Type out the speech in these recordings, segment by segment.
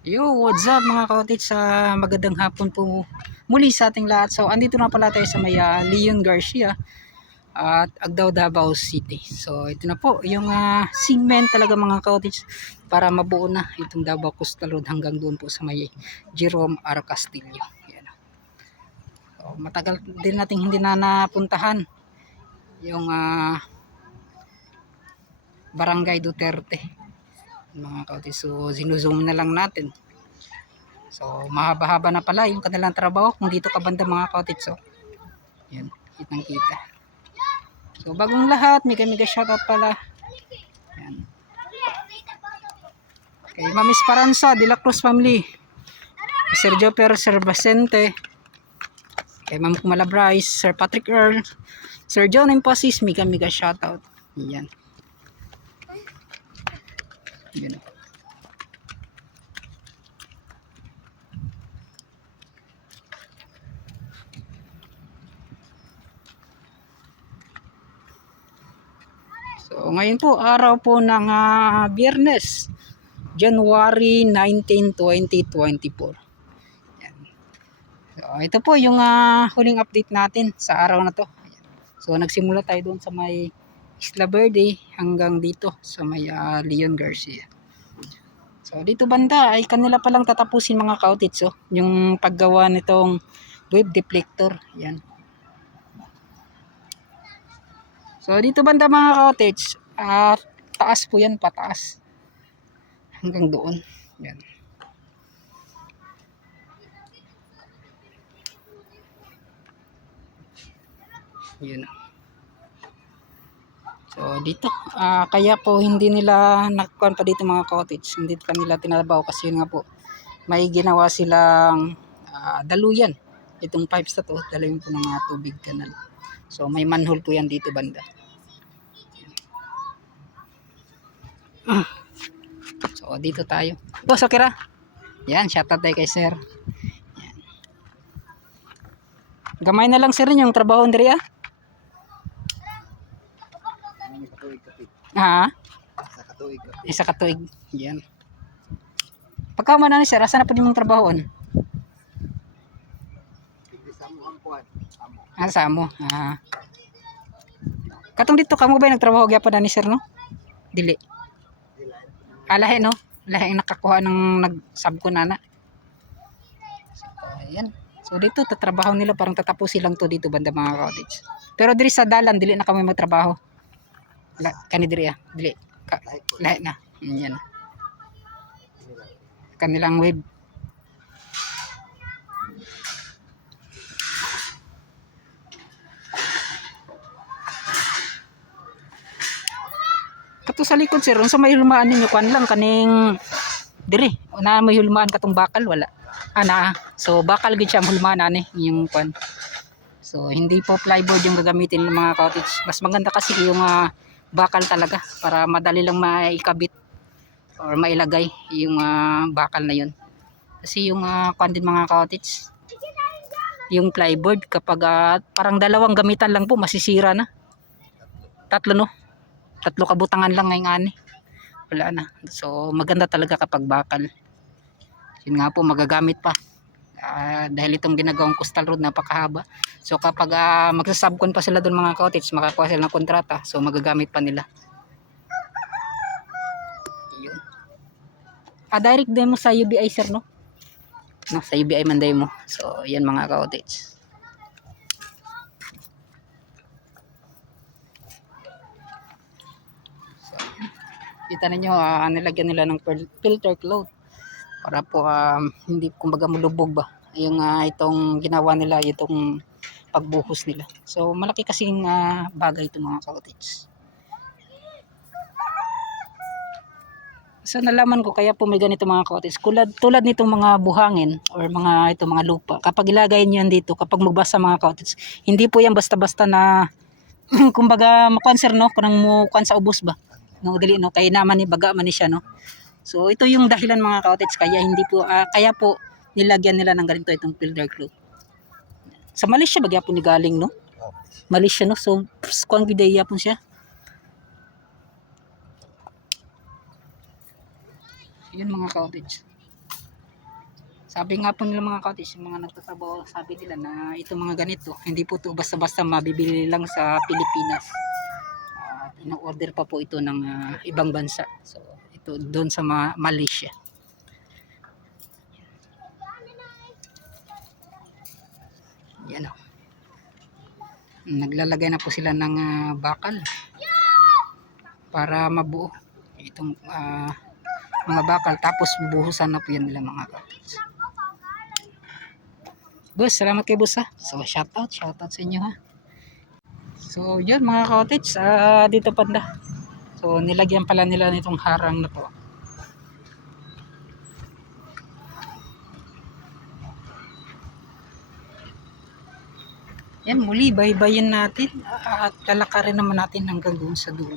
Yo, what's up mga kautit sa magandang hapon po muli sa ating lahat. So, andito na pala tayo sa may ah, Leon Garcia at Agdao Davao City. So, ito na po yung uh, segment talaga mga kautit para mabuo na itong Davao Coastal Road hanggang doon po sa may Jerome R. Castillo. Yan. So, matagal din nating hindi na napuntahan yung ah, Barangay Duterte mga kautis. So, zinuzoom na lang natin. So, mahaba-haba na pala yung kanilang trabaho kung dito ka banda mga kautis. So, yan, kitang kita. So, bagong lahat, mega mega shoutout pala. Yan. Kay Ma'am Esperanza, De La Cruz Family. Sir Joper, Sir Basente. Kay Ma'am Kumala Bryce, Sir Patrick Earl, Sir John Imposis, mega mega shoutout. Yan. Yan. So, ngayon po, araw po ng ah, Biyernes, January 19, 2024. Yan. So, ito po yung ah, huling update natin sa araw na to. Ayan. So, nagsimula tayo doon sa may Isla Verde hanggang dito sa may ah, Leon Garcia. So, dito banda ay kanila palang tatapusin mga kautits, oh, yung paggawa nitong wave deflector. Yan. So, dito banda mga cottage, ah taas po yan, pataas. Hanggang doon. Yan. Yan. So, dito, ah kaya po hindi nila nakukuhan pa dito mga cottage. Hindi pa nila tinabaw kasi yun nga po, may ginawa silang ah, daluyan. Itong pipes na to, daluyan po ng mga tubig kanal. So, may manhole po yan dito banda. So, dito tayo. Boss, okay ra? Yan, shoutout tayo kay sir. Yan. Gamay na lang sir yung trabaho ndiri Ha? Sa katuig ka. Isa ka tuig. Yan. Pagka man na sir, asa na po nimong trabahoon? Ah, sa amo. Ah. Katong dito kamo ba nagtrabaho gyapon na ni sir no? Dili. Ah, lahi no? Lahi nakakuha ng nag-sub ko nana. So, ayan. So dito tatrabaho nila parang tatapusin lang to dito banda mga cottage. Pero diri sa dalan dili na kami magtrabaho. La, kani diri ah, dili. Ka, Lahi na. Mm, Yan. Nila. Kanilang wave. Kato sa likod sir, sa may hulmaan ninyo kan lang kaning diri. Na may hulmaan katong bakal wala. Ana, so bakal gid siya hulmaan ani yung kwan. So hindi po plyboard yung gagamitin ng mga cottage. Mas maganda kasi yung ah, bakal talaga para madali lang maikabit or mailagay yung ah, bakal na yun. Kasi yung uh, din mga cottage, yung plyboard kapag ah, parang dalawang gamitan lang po masisira na. Tatlo no? Tatlo kabutangan lang ngayon ani. Wala na. So maganda talaga kapag bakal. Yun nga po magagamit pa. Ah, dahil itong ginagawang coastal road napakahaba. So kapag uh, magsasubcon pa sila doon mga cottage, makakuha sila ng kontrata. So magagamit pa nila. Yun. Ah, direct demo sa UBI sir no? No, sa UBI man demo. So yan mga cottage. Kita ninyo, ah, nilagyan nila ng fil- filter cloth para po um, hindi kumbaga mulubog ba? Yung ah, itong ginawa nila itong pagbuhos nila. So malaki kasing ah, bagay itong mga cottage so nalaman ko kaya po may ganito mga cottage tulad, tulad nitong mga buhangin or mga itong mga lupa. Kapag ilagay niyo dito kapag magbasa mga cottage hindi po yan basta basta na kumbaga makonser no? Kanang mo kan sa ubos ba? No dali no? Kay naman ni baga man ni siya no So ito yung dahilan mga cottage kaya hindi po ah, kaya po nilagyan nila ng ganito itong filter cloth. Sa Malaysia bagya po ni galing no? Malaysia no. So kuang videya po siya. Yun mga cottage. Sabi nga po nila mga cottage, yung mga nagtatrabaho, sabi nila na ito mga ganito, hindi po ito basta-basta mabibili lang sa Pilipinas. At ino-order pa po ito ng ah, ibang bansa. So, ito doon sa Ma- Malaysia. Yan o. Naglalagay na po sila ng ah, bakal para mabuo itong ah, mga bakal tapos buhusan na po yan nila mga cottage. Boss, salamat kay boss ha. So, shout out, shout out sa inyo ha. So, yun mga cottage, ah, dito panda. So, nilagyan pala nila nitong harang na to. Yan, muli, baybayin natin at lalakarin naman natin hanggang doon sa dulo.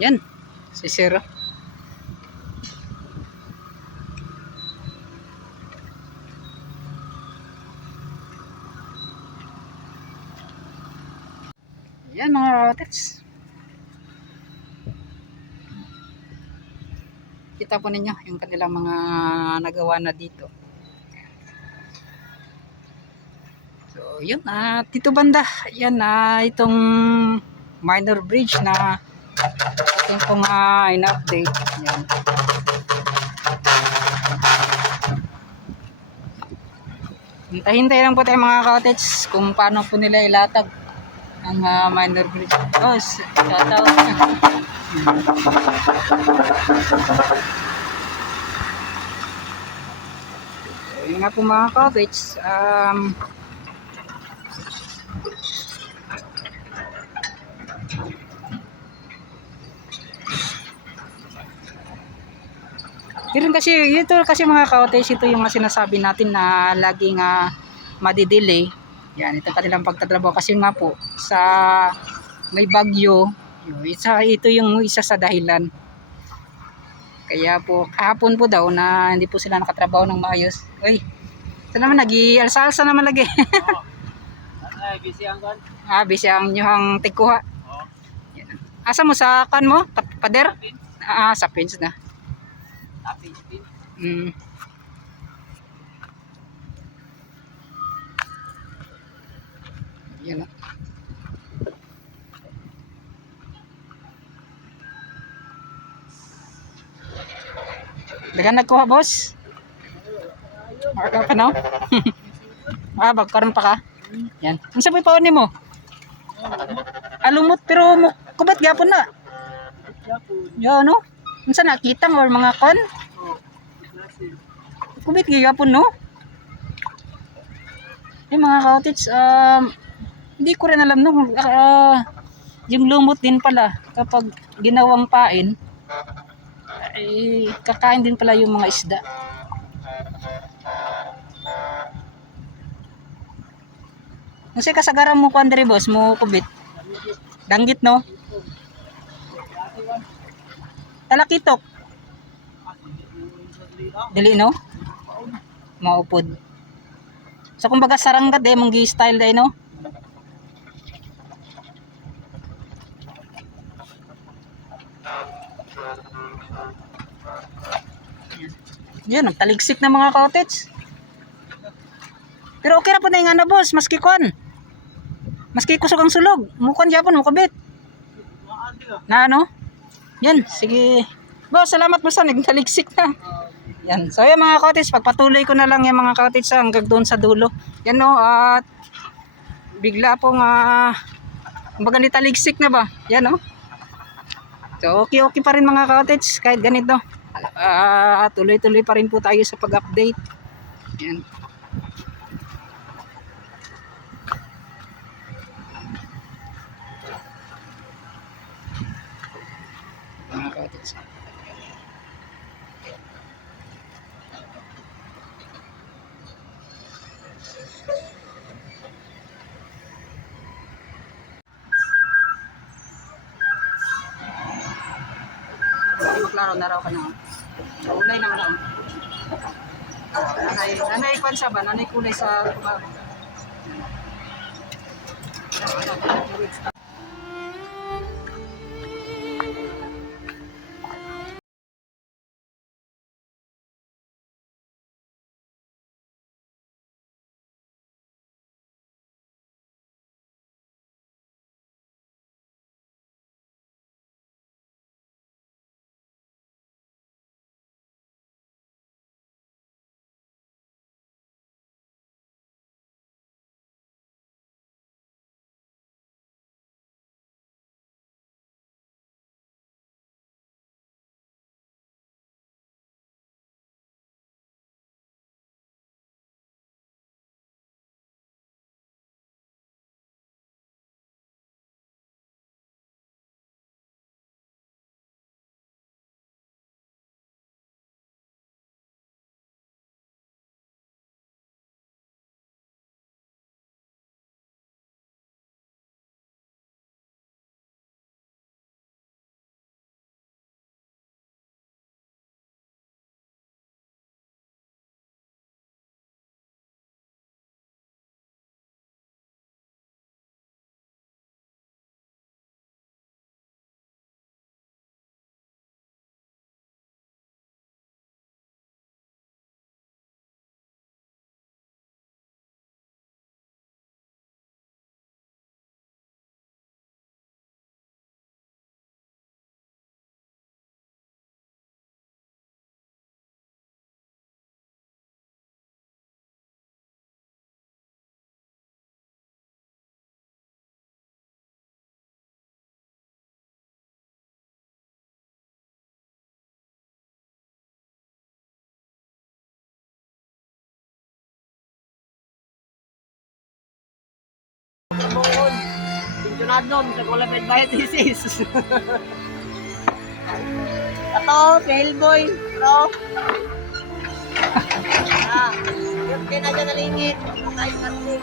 Yan, si Sir. Yan mga rockets. Kita po ninyo yung kanilang mga nagawa na dito. So, yun. Ah, dito banda. Yan na itong minor bridge na ito po nga in-update. Yan. Hintay-hintay lang po tayo mga cottage kung paano po nila ilatag ang ah, minor bridge. Oh, shout out. so, yun nga po mga cottage. Um, Meron kasi, ito kasi mga cottage, ito yung mga sinasabi natin na laging uh, madidelay. Yan, ito kanilang pagtatrabaho. Kasi nga po, sa may bagyo, yun, isa, ito yung isa sa dahilan. Kaya po, kahapon po daw na hindi po sila nakatrabaho ng maayos. Uy, ito naman, nag-alsa-alsa naman lagi. Ay, busy ang kan. ah, busy ang nyohang tikuha. Oo. Asa mo sa kan mo? Pa- Pader? Ah, sa pins na. Tapi, spin. Mm. Yan na. Dagan nagkuha, boss. Marka pa no? ah, bagkaroon pa ka. Yan. Ang sabi pa ni mo? Alumot pero mo kubat gyapon na. Yo no? Unsa nakita mo mga kon? Kubit gyapon no? Yung mga cottage, um, hindi ko rin alam no, ah, yung lumot din pala kapag ginawang pain, ay kakain din pala yung mga isda. Kasi kasagaran mo diri boss, mo kubit. Danggit no? Talakitok. Dili no? Maupod. So kumbaga saranggat eh, mong style day no? Yan, nagtaligsik na mga cottage. Pero okay na po na yung ano boss, maski kwan. Maski kusog ang sulog. Mukhan yapon, mukabit. Na ano? Yan, sige. Boss, salamat boss, nagtaligsik na. Yan. So yan mga cottage, pagpatuloy ko na lang yung mga cottage ah, hanggang doon sa dulo. Yan no, at bigla pong uh, kumbaga nitaligsik na ba? Yan no. So okay okay pa rin mga cottage kahit ganito. Ah, tuloy-tuloy pa rin po tayo sa pag-update. Yan. Mga cottage. Maglaro na raw ka na. Kulay naman ako. Nanay, nanay kwan siya ba? Nanay kulay sa kuma. Bukod. Pensionado sa qualified dialysis. Ito, si Hellboy. Bro. ah, yung kinadya na lingit. Kahit kasi.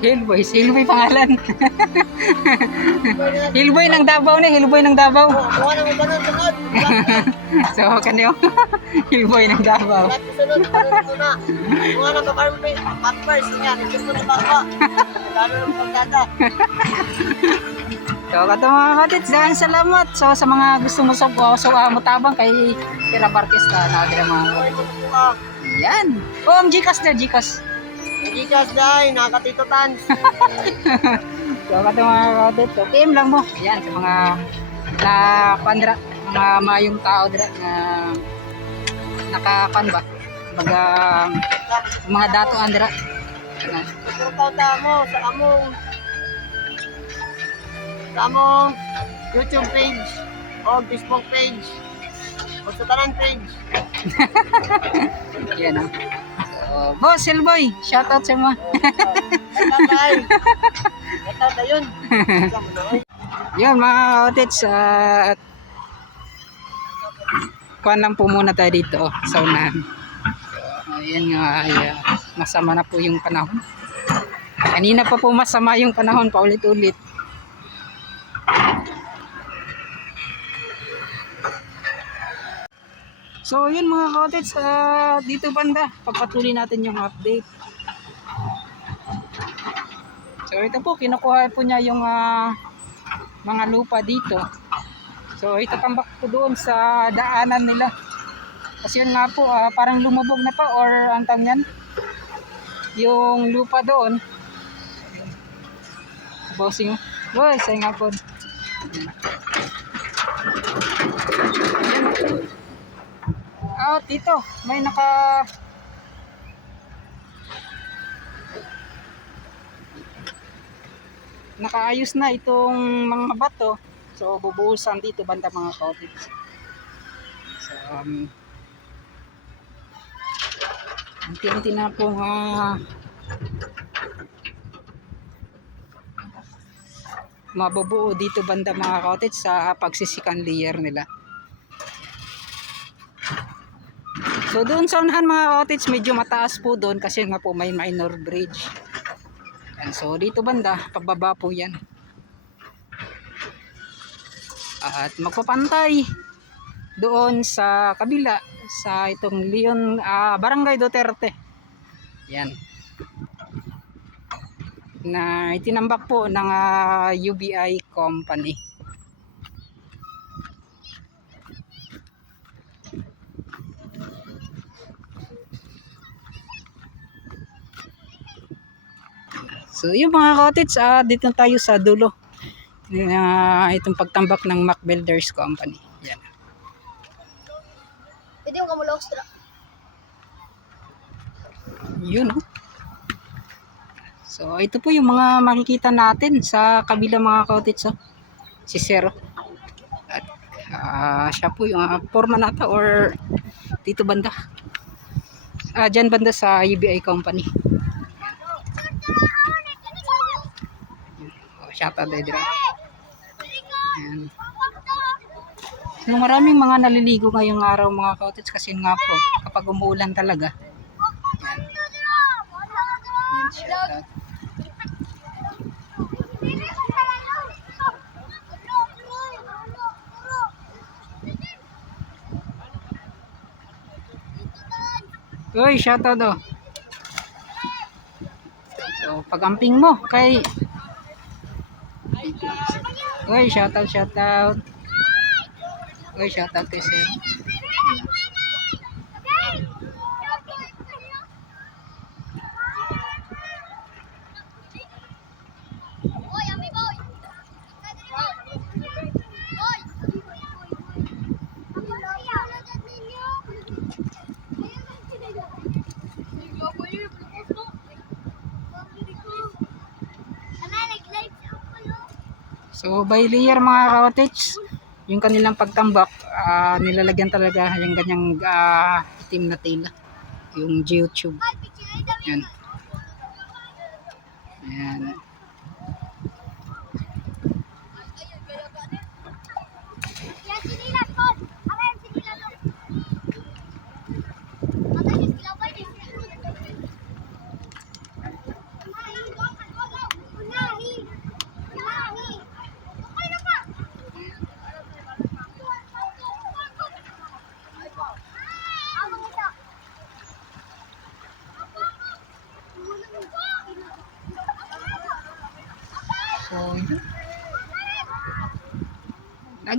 Hillboy, si Hillboy pangalan. Hillboy ng Davao ni, Hillboy ng Davao. So kanyo, Hillboy ng Davao. So kato mga katits, dahil salamat. So sa mga gusto mo sa so, uh, mutabang kay Pira Barques na nakadira mga kuha. Yan. Oh, ang Gcash na, Gcash. Nagigas dahil, nakatito tans. So kato mga katits, so PM lang mo. Yan, sa mga na pandra, mga mayong tao dira na nakakan ba? Baga, mga dato andra. Pagkakaw ta mo sa among sa among YouTube page o Facebook page o sa tanan page. Yan ah. So, boss, Hillboy, shoutout sa mga. Ito na yun. Yun mga outits, at kuhan lang po muna tayo dito oh, sa unahan. So, ayan nga, ay, ah, masama na po yung panahon. Kanina pa po masama yung panahon, paulit-ulit. So yun mga outits, ah, dito banda, pagpatuloy natin yung update. So ito po, kinukuha po niya yung ah, mga lupa dito. So ito tambak po doon sa daanan nila. Kasi yun nga po, ah, parang lumubog na pa or ang tawag niyan, yung lupa doon. Bossing. Boy, sa nga po. Ah, dito, may naka nakaayos na itong mga bato. So, bubuhusan dito banda mga cottage. So, um, unti-unti na po uh, mabubuo dito banda mga cottage sa pagsisikan layer nila. So, doon sa unahan mga cottage, medyo mataas po doon kasi nga po may minor bridge. Yan, so dito banda, pababa po yan. At magpapantay doon sa kabila sa itong Leon ah, Barangay Duterte. Yan. Na itinambak po ng ah, UBI company. So yung mga cottage, ah, dito na tayo sa dulo. Ah, itong pagtambak ng Mac Builders Company. Yan. Pwede yung kamulong extra. Yun oh. So ito po yung mga makikita natin sa kabila mga cottage oh. Si Zero. At ah, siya po yung uh, forma nata or dito banda. Ah, dyan banda sa UBI company. Tayo dito. Ayan. So, maraming mga naliligo ngayong araw mga cottage kasi nga po kapag umuulan talaga. Yan, shout out. Uy, oh. So, pag-amping mo kay Uy, shout out, shout out. Uy, shout out kay Sir. So, by layer mga cottage, yung kanilang pagtambak, ah, nilalagyan talaga yung ganyang ah, team na tela. Yung geotube. Yan.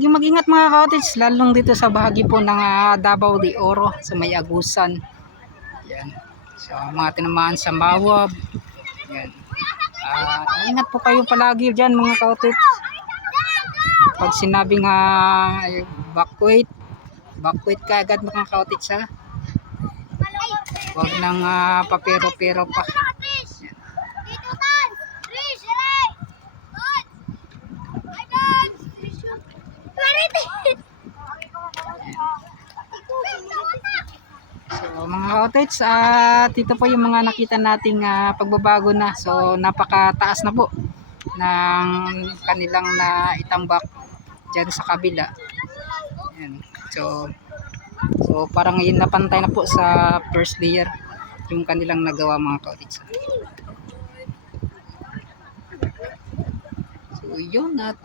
Laging mag-ingat mga cottage, lalong dito sa bahagi po ng ah, Davao de Oro sa may Agusan. Yan. So, mga tinamaan sa Mawab. Yan. Ah, ingat po kayo palagi dyan mga cottage. Pag sinabing uh, backweight, backweight ka agad mga cottage ha. Huwag nang ah, papero-pero pa. Dito tan. Trish, aray. Tan. Ay tan. Clarity. Cottage, at ito po yung mga nakita nating ah, pagbabago na. So napakataas na po ng kanilang na itambak dyan sa kabila. Yan. So, so parang ngayon napantay na po sa first layer yung kanilang nagawa mga cottage. So yun at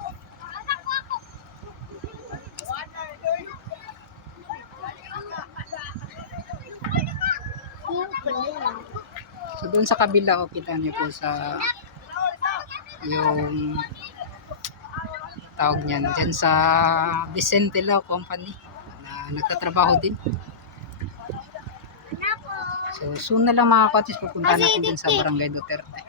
So doon sa kabila o kita niyo po sa yung tawag niyan dyan sa Vicente Lau Company na nagtatrabaho din. So soon na lang mga kotis pupunta natin dun sa Barangay Duterte.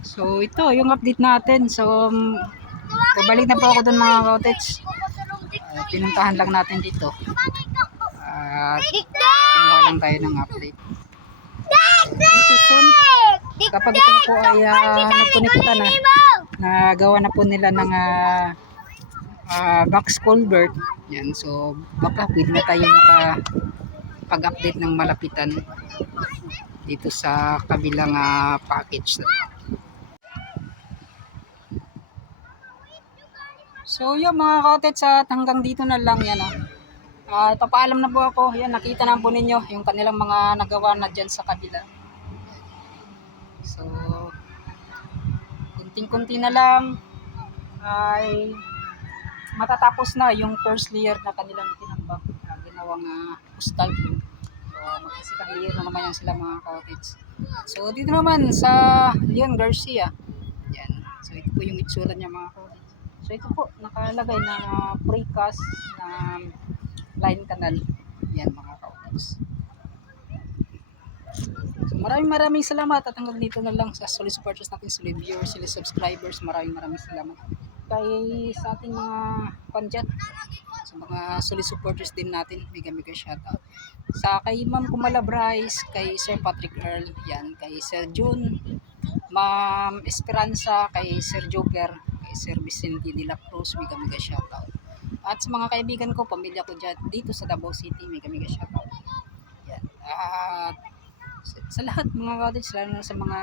So ito yung update natin. So um, na po ako dun mga kotis. Uh, pinuntahan lang natin dito. At kumuha lang tayo ng update. Dito soon, kapag ito na po ay uh, nagkonekta na, nagawa na po nila ng ah, ah, box culvert. Yan, so baka pwede na tayo maka pag-update ng malapitan dito sa kabilang ah, package. So yun mga cottage at hanggang dito na lang yan ah. Ah, papaalam na po ako. Yan, nakita na po ninyo yung kanilang mga nagawa na dyan sa kabila. So, kunting-kunti na lang ay matatapos na yung first layer na kanilang itinambak na ginawang uh, postal. So, mag-second layer na naman yan sila mga cottage. So, dito naman sa Leon Garcia. Yan. So, ito po yung itsura niya mga cottage. So, ito po, nakalagay na precast na line canal. Yan mga cottage. So, maraming maraming salamat at hanggang dito na lang sa solid supporters natin, solid viewers, solid subscribers. Maraming maraming salamat kay sa ating mga pandyan sa mga solid supporters din natin mega mega shoutout sa kay Ma'am Kumala Bryce kay Sir Patrick Earl yan kay Sir June Ma'am Esperanza kay Sir Joker Sir Vicente de la Cruz mega mega shoutout at sa mga kaibigan ko pamilya ko dyan dito sa Davao City mega mega shoutout yan at sa, sa lahat mga cottage lalo na sa mga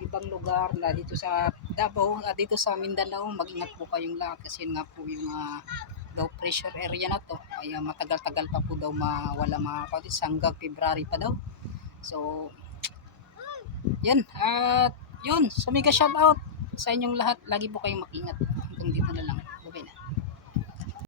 ibang lugar na dito sa Davao, at dito sa Mindanao, mag-ingat po kayong lahat kasi nga po yung ah, daw pressure area na to. Kaya matagal-tagal pa po daw mawala mga kapatid hanggang February pa daw. So, yan. At yun, so mega shout out sa inyong lahat. Lagi po kayong mag-ingat. Hanggang dito na lang.